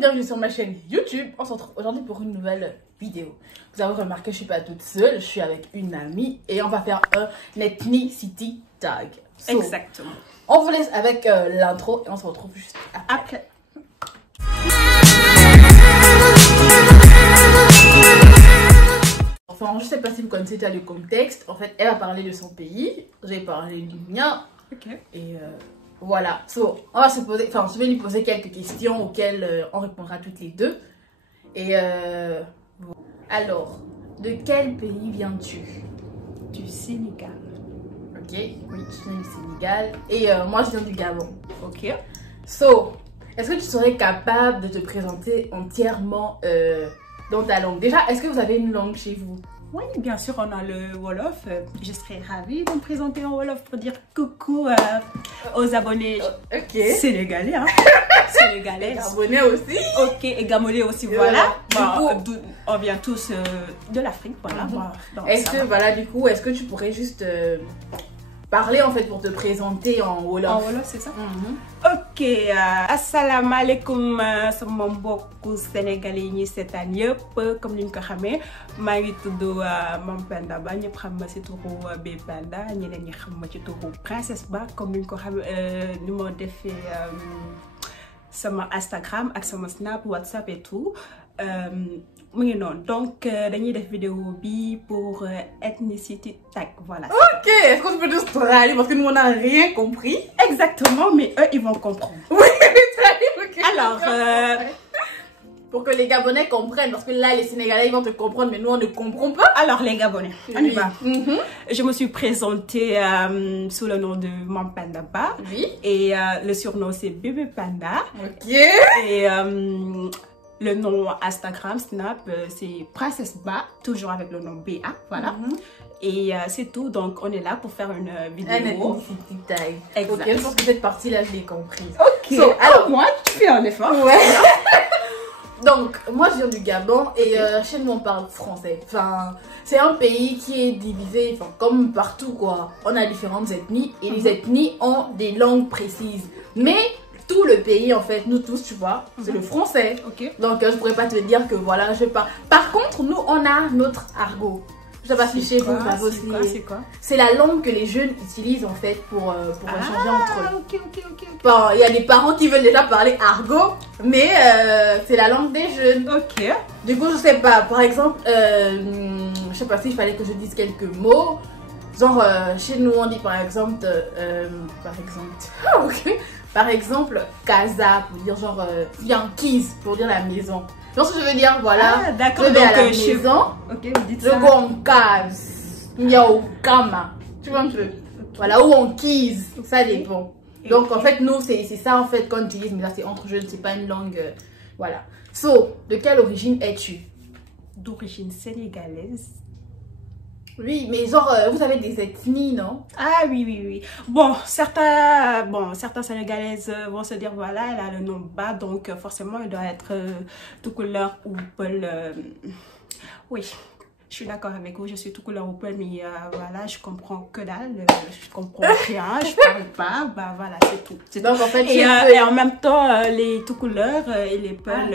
bienvenue sur ma chaîne YouTube. On se retrouve aujourd'hui pour une nouvelle vidéo. Vous avez remarqué, je suis pas toute seule, je suis avec une amie et on va faire un ethnicity tag. Exactement. On vous laisse avec l'intro et on se retrouve juste après. Enfin, je sais pas si vous connaissez déjà le contexte. En fait, elle a parlé de son pays, j'ai parlé du mien. Ok. Et voilà. On va se poser, enfin, je vais lui poser quelques questions auxquelles on répondra toutes les deux. Et alors, de quel pays viens-tu? Du Sénégal. Ok, oui, je viens du Sénégal. Et moi, je viens du Gabon. Ok. Est-ce que tu serais capable de te présenter entièrement dans ta langue? Déjà, est-ce que vous avez une langue chez vous? Oui, bien sûr, on a le Wolof. Je serais ravie de me présenter en Wolof pour dire coucou aux abonnés sénégalais. Hein. Sénégalais. Gabonais aussi. Ok, et Gabonais aussi, voilà. On vient tous de l'Afrique, voilà. Est-ce que, voilà, du coup, est-ce que tu pourrais juste parler en fait pour te présenter en Wolof? En Wolof, c'est ça? Ok, assalamu alaikum sama mbokku sénégalais ñi seetaan yëpp comme ni ñu ko xamee maa ngi tudd Mame Penda Ba ñëpp xam ma ci turu Bé Penda ñeneen ñi xam ma ci turu Princesse Ba comme ni ñu ko xamee ni ma defee sama Instagram ak sama Snap WhatsApp et tout mu ngi noonu donc dañuy def vidéo bi pour ethnicity tag, voilà. Ok, est-ce qu'on peut juste traduire parce que nous on n'a rien compris? Exactement, mais eux ils vont comprendre. Oui, okay. Alors, pour que les Gabonais comprennent, parce que là les Sénégalais ils vont te comprendre, mais nous on ne comprend pas. Alors les Gabonais, on y va. Je me suis présentée sous le nom de Mame Penda Ba. Oui. Et le surnom c'est Bébé Panda. Ok. Et le nom Instagram, Snap, c'est Princesse Ba, toujours avec le nom BA, voilà. Et c'est tout, donc on est là pour faire une vidéo. Exact. Ok, je pense que cette partie-là, je l'ai comprise. Ok, alors moi, tu fais un effort. Ouais. Donc, moi, je viens du Gabon et chez nous, on parle français. Enfin, c'est un pays qui est divisé, enfin, comme partout, quoi. On a différentes ethnies et les ethnies ont des langues précises. Mais tout le pays, en fait, nous tous, tu vois, c'est le français. Ok. Donc, je pourrais pas te dire que voilà, je sais pas. Par contre, nous, on a notre argot. Je sais pas si chez vous, ça aussi. C'est quoi? C'est la langue que les jeunes utilisent, en fait, pour échanger entre eux. Ok. Bon, il y a des parents qui veulent déjà parler argot, mais c'est la langue des jeunes. Ok. Du coup, je sais pas, par exemple, je sais pas s'il fallait que je dise quelques mots. Genre, chez nous, on dit par exemple, par exemple, casa pour dire genre, Yankees pour dire la maison. Donc, ce que je veux dire, voilà. Ah, d'accord, je vais à la maison. Ok, vous dites je ça. go en case. Il y a au kama. Tu vois un peu. Voilà, ou en keys. Ça dépend. Donc, en fait, nous, c'est ça, en fait, qu'on utilise. Mais là, c'est entre jeunes, c'est pas une langue. Voilà. De quelle origine es-tu? D'origine sénégalaise. Oui, mais genre, vous avez des ethnies, non? Ah oui. Bon, certains Sénégalaises vont se dire, voilà, elle a le nom Ba, donc forcément, elle doit être tout couleur ou Peul. Oui, je suis d'accord avec vous, je suis tout couleur ou Peul, mais voilà, je comprends que dalle, je comprends rien, je parle pas, bah voilà, c'est tout. Donc, en fait, et en même temps, les tout couleurs et les Peuls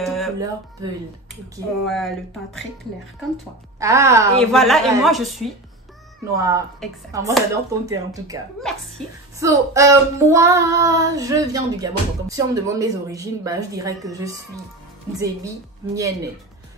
ont le teint très clair, comme toi. Ah, et voilà, et moi, je suis noire. Exact. Ah, moi, j'adore ton thé en tout cas. Merci. Moi, je viens du Gabon. Donc, si on me demande mes origines, bah, je dirais que je suis Nzébi Mienne.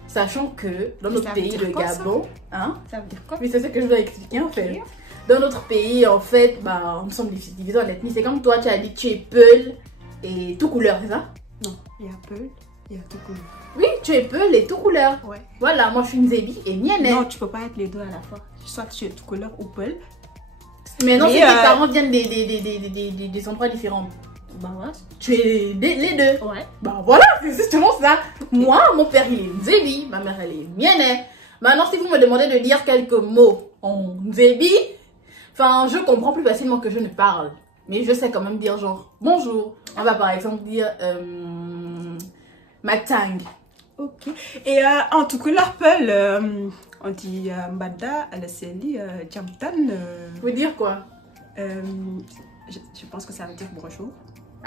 Sachant que dans notre pays, le Gabon, ça veut dire quoi? Oui, c'est ce que je veux expliquer en fait. Dans notre pays, en fait, bah, nous sommes divisés en ethnies. C'est comme toi, tu as dit tu es Peul et tout couleur, c'est ça? Non, il y a Peul, il y a tout couleur. Oui, tu es Peul et tout couleur. Ouais. Voilà, moi je suis Nzébi et Mienne. Non, tu peux pas être les deux à la fois. Soit tu es tout couleur ou Peul. Mais non, si tes parents viennent des endroits différents. Bah ouais. Tu es les deux. Ouais. Bah voilà, c'est justement ça. Moi, mon père il est Nzébi, ma mère elle est Mienne. Maintenant, si vous me demandez de dire quelques mots en Nzébi, enfin, je comprends plus facilement que je ne parle. Mais je sais quand même dire genre bonjour. On va par exemple dire Matang. Ok. Et en tout couleur Peul, on dit Mbada, Alaseli, Jamtan. Vous dire quoi? Je pense que ça veut dire bonjour.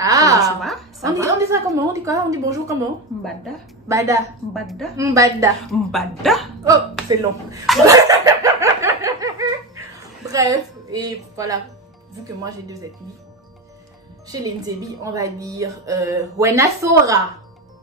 Ah, Comment ça va? on dit ça comment? On dit quoi? On dit bonjour comment? Mbada. Bada. Mbada. Mbada. Mbada. Oh, c'est long. Bref, et voilà, vu que moi j'ai 2 ethnies, chez les Nzebi, on va dire Wenasora.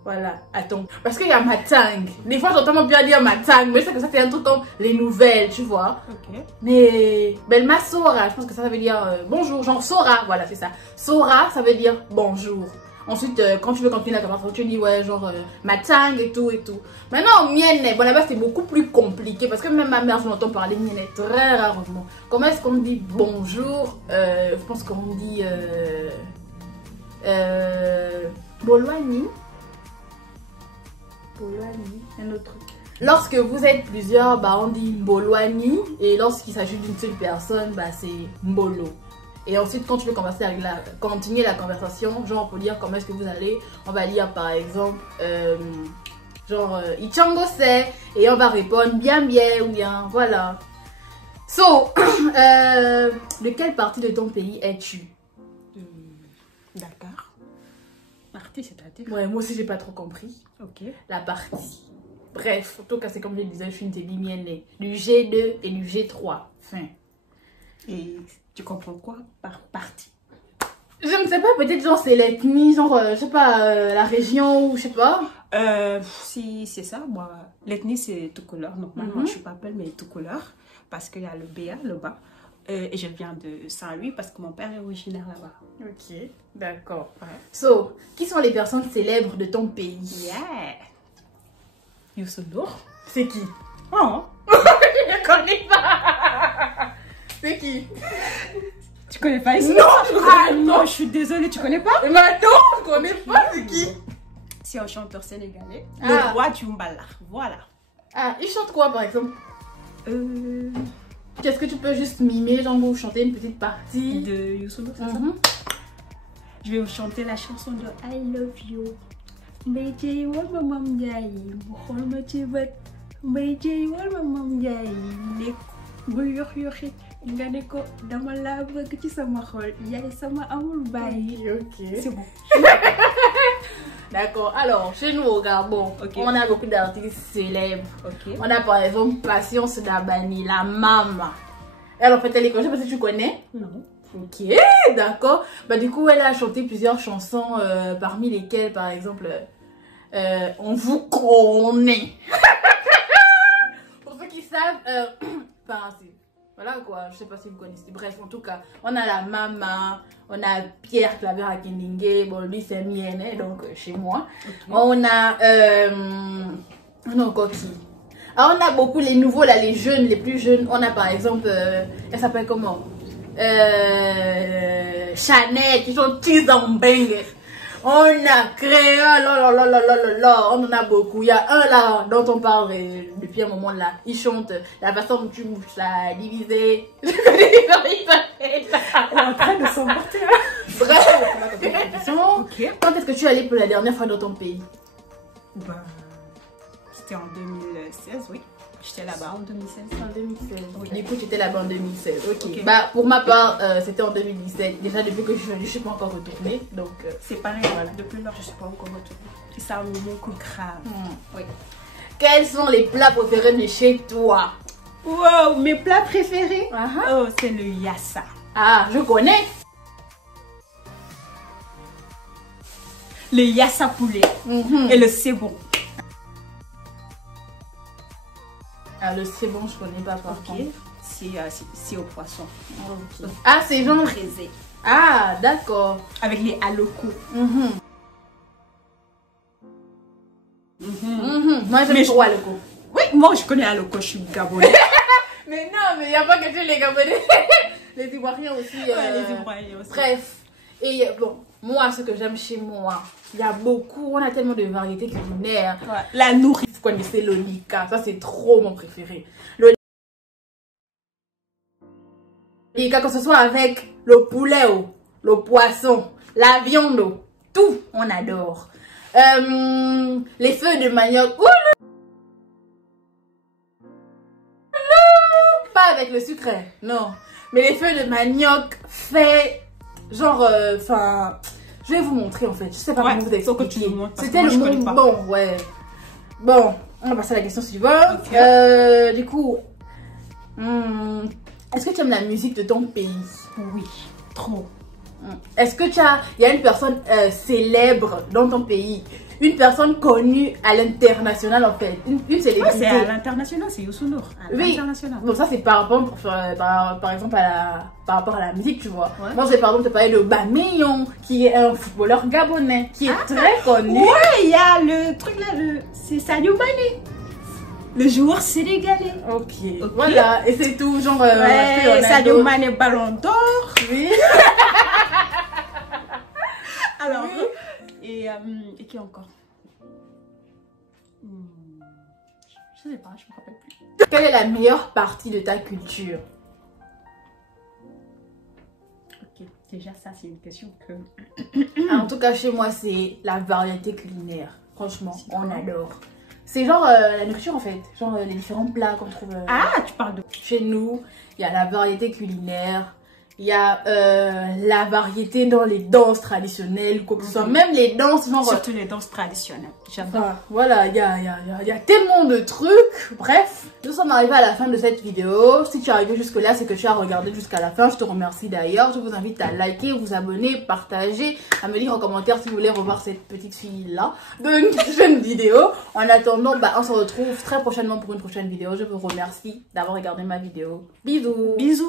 Voilà, attends. Parce qu'il y a Matang. Des fois, j'entends bien dire Matang, mais je sais que ça, c'est un truc comme les nouvelles, tu vois. Ok. Mais Belma Sora, je pense que ça veut dire bonjour, genre Sora, voilà, c'est ça. Sora, ça veut dire bonjour. Ensuite, quand tu veux continuer la conversation, tu dis ouais, genre Matang et tout et tout. Maintenant, Mienne, bon là-bas, c'est beaucoup plus compliqué parce que même ma mère, je m'entends parler Mienne très rarement. Comment est-ce qu'on dit bonjour? Je pense qu'on dit Bolwani. Bolwani, un autre truc. Lorsque vous êtes plusieurs, bah on dit Bolwani. Et lorsqu'il s'agit d'une seule personne, bah c'est Mbolo. Et ensuite, quand tu veux continuer la conversation, genre pour dire comment est-ce que vous allez, on va dire par exemple, genre Ichango se, et on va répondre bien bien ou bien, voilà. So, de quelle partie de ton pays es-tu? D'accord. Partie, c'est-à-dire? Ouais, moi aussi j'ai pas trop compris. Ok. La partie. Bref, en tout cas, c'est comme je disais, je suis une télimienne du G2 et du G3. Fin. Et tu comprends quoi par partie? Je ne sais pas, peut-être genre c'est l'ethnie, genre, je sais pas, la région ou je sais pas. Si c'est ça, moi, l'ethnie c'est tout couleur. Normalement, je suis pas belle, mais tout couleur. Parce qu'il y a le BA, le bas. Et je viens de Saint-Louis parce que mon père est originaire là-bas. Ok, d'accord. Ouais. So, qui sont les personnes célèbres de ton pays? Yeah! Youssou N'Dour. C'est qui? Oh! Je ne connais pas! C'est qui? Tu connais pas ici? Non, je connais non, je suis désolée, tu connais pas? Mais non, je connais pas, c'est qui? C'est un chanteur sénégalais. Ah. Le roi du Mbala. Voilà. Ah, il chante quoi par exemple? Qu'est-ce que tu peux juste mimer, genre vous chanter une petite partie? De Youssou N'Dour, c'est ça? Je vais vous chanter la chanson de I Love You. Mbéjé wal ma mam Njaay mu xool ma ci bët Mbéjé wal ma mam Njaay nekk bu yox yoxi nga ne ko dama laa bëgg ci sama xol yaay sama amul bàyyi. Ok. C'est bon. D'accord. Alors, chez nous au Gabon, on a beaucoup d'artistes célèbres. On a par exemple Patience Dabani, la maman. Elle en fait, elle est connue, je sais pas si tu connais. Non. Ok, d'accord. Bah du coup, elle a chanté plusieurs chansons, parmi lesquelles, par exemple, On vous connaît. Pour ceux qui savent, enfin, voilà quoi, je sais pas si vous connaissez. Bref, en tout cas, on a la maman, on a Pierre Claver à Kendingue, bon lui c'est Mienne, donc chez moi. On a, on a encore qui? Ah, on a beaucoup les nouveaux là, les jeunes, les plus jeunes. On a par exemple, elle s'appelle comment? Chanel qui sont Tizambeng. On a Créole, on en a beaucoup. Il y a un là dont on parle depuis un moment là. Il chante la façon dont tu bouges la divisée. Je connais Elle est en train de s'emporter. Bref, quand est-ce que tu es allé pour la dernière fois dans ton pays? Bah, c'était en 2016, oui. J'étais là-bas en 2016. En 2016. Oui. Du coup, tu étais là-bas en 2016. Ok. Bah, pour ma part, c'était en 2017. Déjà, depuis que je suis venue, je ne suis pas encore retournée. Donc, c'est pareil, voilà. Depuis lors, je ne suis pas encore retournée. Et ça a un coup grave. Oui. Quels sont les plats préférés de chez toi? Wow, mes plats préférés? Oh, c'est le yassa. Ah, je connais. Le yassa poulet et le sebon. Ah, le sebon, je connais pas par contre. C'est au poisson. Okay. Ah, c'est genre braisé. Ah, d'accord. Avec les haloco. Moi, j'aime trop haloco. Oui, moi, je connais haloco, je suis gabonais. Mais non, mais il n'y a pas que tu les gabonais. Les Ivoiriens aussi. Les Ivoiriens aussi. Bref. Et bon, moi, ce que j'aime chez moi, il y a beaucoup, on a tellement de variétés culinaires. Ouais. La nourriture. Vous connaissez le lika, ça c'est trop mon préféré. Le lika, que ce soit avec le poulet, le poisson, la viande, tout, on adore. Les feuilles de manioc. Pas avec le sucre, non. Mais les feuilles de manioc fait genre, enfin, Je vais vous montrer en fait. Je sais pas comment vous expliquer. C'était le monde. Bon, ouais. Bon, on va passer à la question suivante. Okay. Du coup, est-ce que tu aimes la musique de ton pays? Oui, trop. Est-ce que il y a une personne célèbre dans ton pays? Une personne connue à l'international en fait, une célébrité. Ouais, c'est à l'international, c'est Youssou N'Dour. Oui, bon ça c'est par exemple par rapport à la musique, tu vois. Ouais. Moi je vais par exemple te parler de Bamillon, qui est un footballeur gabonais, qui est très connu. Ouais, il y a le truc là, c'est Sadio Mané, le joueur sénégalais. Ok, voilà, et c'est tout, genre... ouais, Sadio Mané, Ballon d'Or. Oui. Alors, oui. Et qui encore? Je sais pas, je me rappelle plus. Quelle est la meilleure partie de ta culture? Ok, déjà ça c'est une question que... En tout cas chez moi c'est la variété culinaire. Franchement, on adore. C'est genre la nourriture en fait, genre les différents plats qu'on trouve. Ah, tu parles de... Chez nous, il y a la variété culinaire. Il y a la variété dans les danses traditionnelles, quoi que ce soit. Même les danses, genre... Surtout les danses traditionnelles. J'adore. Enfin, voilà, il y a tellement de trucs. Bref, nous sommes arrivés à la fin de cette vidéo. Si tu es arrivé jusque là, c'est que tu as regardé jusqu'à la fin. Je te remercie d'ailleurs. Je vous invite à liker, vous abonner, partager, à me dire en commentaire si vous voulez revoir cette petite fille-là dans une prochaine vidéo. En attendant, on se retrouve très prochainement pour une prochaine vidéo. Je vous remercie d'avoir regardé ma vidéo. Bisous. Bisous.